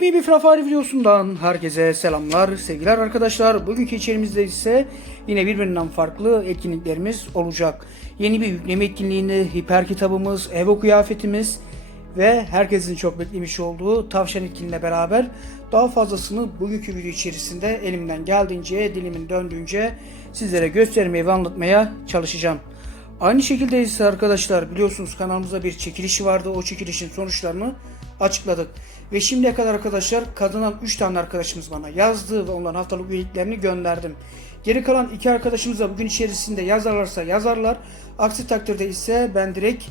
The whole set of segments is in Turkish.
Yepyeni bir Frafari videosundan herkese selamlar, sevgiler arkadaşlar. Bugünkü içerimizde ise yine birbirinden farklı etkinliklerimiz olacak. Yeni bir yükleme etkinliğini, hiper kitabımız, Evo kıyafetimiz ve herkesin çok beklemiş olduğu tavşan etkinliğiyle beraber daha fazlasını bugünkü video içerisinde elimden geldiğince, dilimin döndüğünce sizlere göstermeye ve anlatmaya çalışacağım. Aynı şekilde ise arkadaşlar biliyorsunuz kanalımızda bir çekilişi vardı. O çekilişin sonuçlarını açıkladık. Ve şimdiye kadar arkadaşlar kazanan 3 tane arkadaşımız bana yazdı ve onların haftalık üyeliklerini gönderdim. Geri kalan iki arkadaşımız da bugün içerisinde yazarlarsa yazarlar. Aksi takdirde ise ben direkt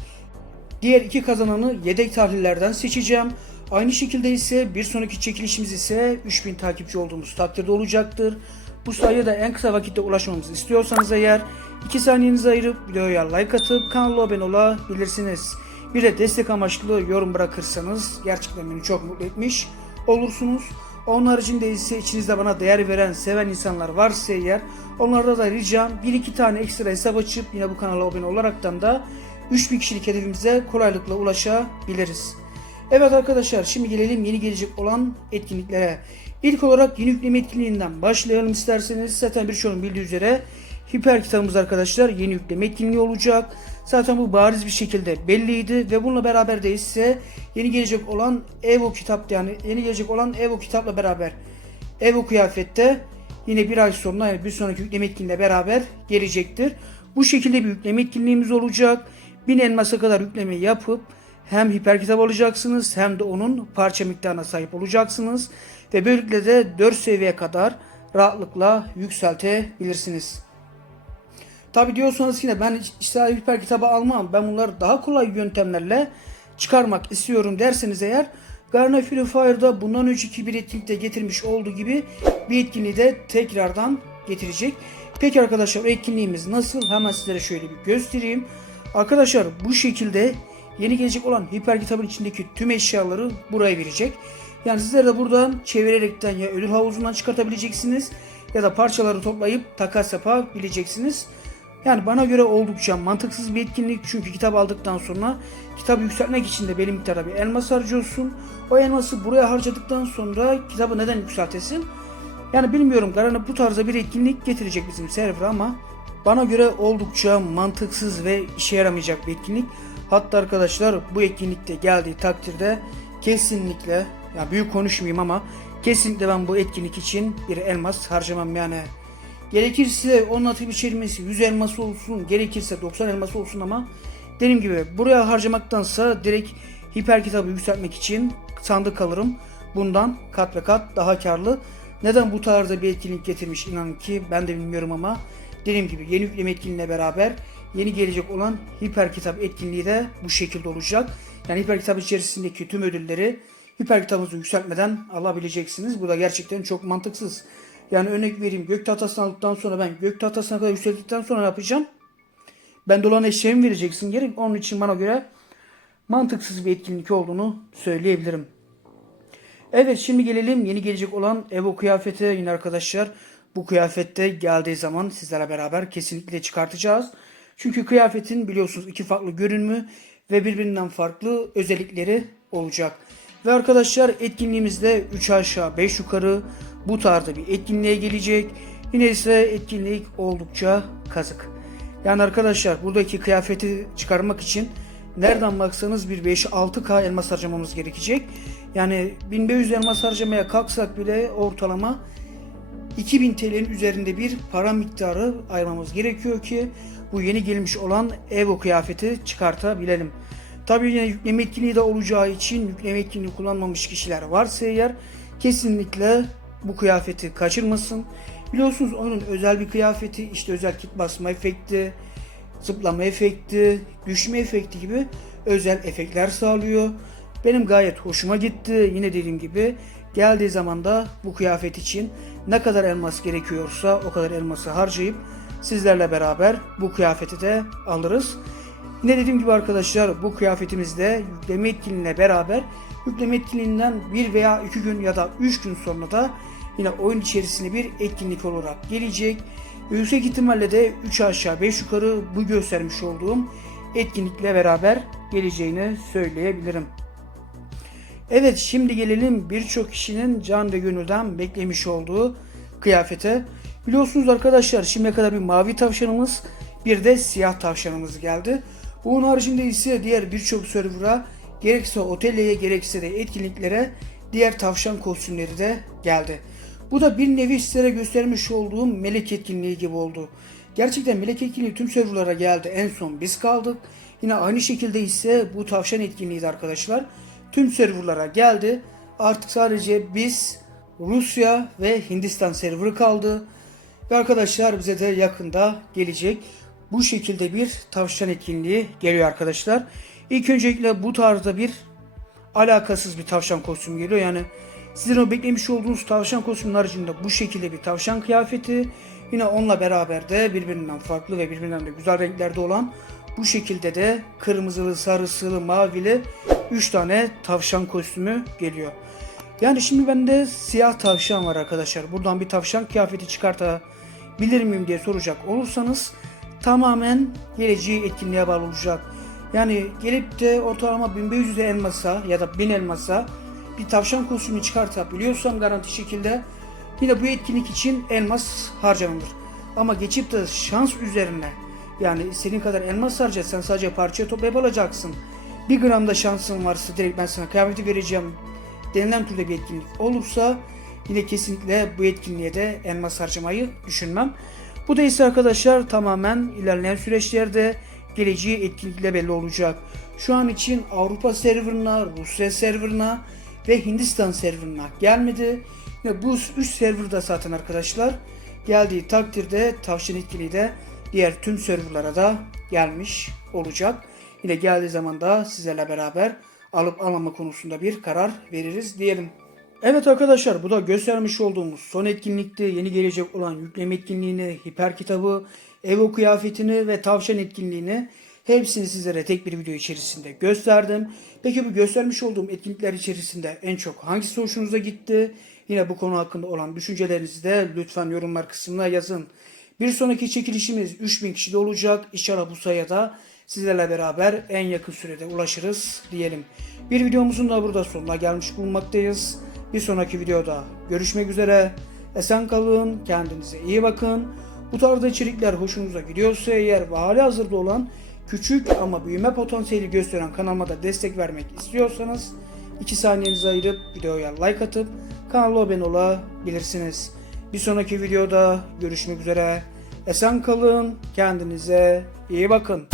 diğer iki kazananı yedek tahlillerden seçeceğim. Aynı şekilde ise bir sonraki çekilişimiz ise 3000 takipçi olduğumuz takdirde olacaktır. Bu sayıya da en kısa vakitte ulaşmamızı istiyorsanız eğer 2 saniyenizi ayırıp videoya like atıp kanala abone olabilirsiniz. Bir de destek amaçlı yorum bırakırsanız gerçekten beni çok mutlu etmiş olursunuz. Onun haricinde ise içinizde bana değer veren, seven insanlar varsa eğer onlarda da ricam bir iki tane ekstra hesap açıp yine bu kanala abone olaraktan da 3000 kişilik hedefimize kolaylıkla ulaşabiliriz. Evet arkadaşlar şimdi gelelim yeni gelecek olan etkinliklere. İlk olarak yeni yükleme etkinliğinden başlayalım isterseniz. Zaten birçoğunun bildiği üzere hiper kitabımız arkadaşlar yeni yükleme etkinliği olacak. Zaten bu bariz bir şekilde belliydi ve bununla beraber de ise yeni gelecek olan Evo kitap yani yeni gelecek olan Evo kitapla beraber Evo kıyafette yine bir ay sonra yani bir sonraki yükleme etkinliğiyle beraber gelecektir. Bu şekilde bir yükleme etkinliğimiz olacak. 1000 elmasa kadar yükleme yapıp hem hiper kitap alacaksınız hem de onun parça miktarına sahip olacaksınız. Ve böylelikle de 4 seviyeye kadar rahatlıkla yükseltebilirsiniz. Tabi diyorsanız yine ben işte hiper kitabı almam. Ben bunları daha kolay yöntemlerle çıkarmak istiyorum derseniz eğer Garna Free Fire'da bundan önceki bir etkinlikte getirmiş olduğu gibi bir etkinliği de tekrardan getirecek. Peki arkadaşlar etkinliğimiz nasıl? Hemen sizlere şöyle bir göstereyim. Arkadaşlar bu şekilde yeni gelecek olan hiper kitabın içindeki tüm eşyaları buraya verecek. Yani sizler de buradan çevirerekten ya ödül havuzundan çıkartabileceksiniz ya da parçaları toplayıp takas yapabileceksiniz. Yani bana göre oldukça mantıksız bir etkinlik çünkü kitap aldıktan sonra kitabı yükseltmek için de belli miktarda bir elmas harcıyorsun. O elması buraya harcadıktan sonra kitabı neden yükseltesin? Yani bilmiyorum Garana bu tarzda bir etkinlik getirecek bizim server ama bana göre oldukça mantıksız ve işe yaramayacak bir etkinlik. Hatta arkadaşlar bu etkinlikte geldiği takdirde kesinlikle ya büyük konuşmayayım ama kesinlikle ben bu etkinlik için bir elmas harcamam yani. Gerekirse onun atıp içermesi 100 elması olsun, gerekirse 90 elması olsun ama dediğim gibi buraya harcamaktansa direkt hiper kitabı yükseltmek için sandık alırım. Bundan kat ve kat daha karlı. Neden bu tarzda bir etkinlik getirmiş inanın ki ben de bilmiyorum ama dediğim gibi yeni yükleme etkinliğine beraber yeni gelecek olan hiper kitap etkinliği de bu şekilde olacak. Yani hiper kitap içerisindeki tüm ödülleri hiper kitabınızı yükseltmeden alabileceksiniz. Bu da gerçekten çok mantıksız. Yani örnek vereyim gök tahtasını aldıktan sonra ben gök tahtasına kadar yükseldikten sonra ne yapacağım? Ben dolan eşeğe mi vereceksin geri? Onun için bana göre mantıksız bir etkinlik olduğunu söyleyebilirim. Evet şimdi gelelim yeni gelecek olan Evo kıyafeti yine arkadaşlar. Bu kıyafette geldiği zaman sizlerle beraber kesinlikle çıkartacağız. Çünkü kıyafetin biliyorsunuz iki farklı görünümü ve birbirinden farklı özellikleri olacak. Ve arkadaşlar etkinliğimizde 3 aşağı 5 yukarı bu tarzda bir etkinliğe gelecek. Yine ise etkinlik oldukça kazık. Yani arkadaşlar buradaki kıyafeti çıkarmak için nereden baksanız bir 5-6K elmas harcamamız gerekecek. Yani 1500 elmas harcamaya kalksak bile ortalama 2000 TL'nin üzerinde bir para miktarı ayırmamız gerekiyor ki bu yeni gelmiş olan Evo kıyafeti çıkartabilelim. Tabii yine yükleme etkinliği de olacağı için yükleme etkinliği kullanmamış kişiler varsa eğer kesinlikle bu kıyafeti kaçırmasın. Biliyorsunuz oyunun özel bir kıyafeti işte özel kit basma efekti, zıplama efekti, düşme efekti gibi özel efektler sağlıyor. Benim gayet hoşuma gitti. Yine dediğim gibi geldiği zaman da bu kıyafet için ne kadar elmas gerekiyorsa o kadar elması harcayıp sizlerle beraber bu kıyafeti de alırız. Yine dediğim gibi arkadaşlar bu kıyafetimizde yükleme etkinliğine beraber yükleme etkinliğinden bir veya iki gün ya da üç gün sonra da yine oyun içerisinde bir etkinlik olarak gelecek. Yüksek ihtimalle de 3 aşağı 5 yukarı bu göstermiş olduğum etkinlikle beraber geleceğini söyleyebilirim. Evet şimdi gelelim birçok kişinin can ve gönülden beklemiş olduğu kıyafete. Biliyorsunuz arkadaşlar şimdiye kadar bir mavi tavşanımız bir de siyah tavşanımız geldi. Bunun haricinde ise diğer birçok server'a gerekse otelleye gerekse de etkinliklere diğer tavşan kostümleri de geldi. Bu da bir nevi sizlere göstermiş olduğum melek etkinliği gibi oldu. Gerçekten melek etkinliği tüm serverlara geldi. En son biz kaldık. Yine aynı şekilde ise bu tavşan etkinliği de arkadaşlar tüm serverlara geldi. Artık sadece biz Rusya ve Hindistan serverı kaldı. Ve arkadaşlar bize de yakında gelecek. Bu şekilde bir tavşan etkinliği geliyor arkadaşlar. İlk öncelikle bu tarzda bir alakasız bir tavşan kostümü geliyor. Yani sizin o beklemiş olduğunuz tavşan kostümünün haricinde bu şekilde bir tavşan kıyafeti. Yine onunla beraber de birbirinden farklı ve birbirinden de güzel renklerde olan bu şekilde de kırmızılı, sarısılı, mavili 3 tane tavşan kostümü geliyor. Yani şimdi bende siyah tavşan var arkadaşlar. Buradan bir tavşan kıyafeti çıkartabilir miyim diye soracak olursanız tamamen geleceği etkinliğe bağlı olacak. Yani gelip de ortalama 1500 elmasa ya da 1000 elmasa bir tavşan kostümü çıkartabiliyorsam garanti şekilde yine bu etkinlik için elmas harcanılır. Ama geçip de şans üzerine yani senin kadar elmas harcarsan sadece parça toplayıp alacaksın. Bir gram da şansın varsa direkt ben sana kıyafeti vereceğim denilen türde bir etkinlik olursa yine kesinlikle bu etkinliğe de elmas harcamayı düşünmem. Bu da ise arkadaşlar tamamen ilerleyen süreçlerde geleceği etkinlikle belli olacak. Şu an için Avrupa serverına, Rusya serverına ve Hindistan serverına gelmedi. Yine bu 3 serverda zaten arkadaşlar geldiği takdirde tavşan etkinliği de diğer tüm serverlara da gelmiş olacak. Yine geldiği zaman da sizlerle beraber alıp almama konusunda bir karar veririz diyelim. Evet arkadaşlar bu da göstermiş olduğumuz son etkinlikte yeni gelecek olan yükleme etkinliğini, hiper kitabı, Evo kıyafetini ve tavşan etkinliğini hepsini sizlere tek bir video içerisinde gösterdim. Peki bu göstermiş olduğum etkinlikler içerisinde en çok hangisi hoşunuza gitti? Yine bu konu hakkında olan düşüncelerinizi de lütfen yorumlar kısmına yazın. Bir sonraki çekilişimiz 3000 kişide olacak. İnşallah bu sayıda sizlerle beraber en yakın sürede ulaşırız diyelim. Bir videomuzun da burada sonuna gelmiş bulunmaktayız. Bir sonraki videoda görüşmek üzere. Esen kalın, kendinize iyi bakın. Bu tarzda içerikler hoşunuza gidiyorsa eğer ve hali hazırda olan küçük ama büyüme potansiyeli gösteren kanalıma da destek vermek istiyorsanız 2 saniyenizi ayırıp videoya like atıp kanala abone olabilirsiniz. Bir sonraki videoda görüşmek üzere. Esen kalın, kendinize iyi bakın.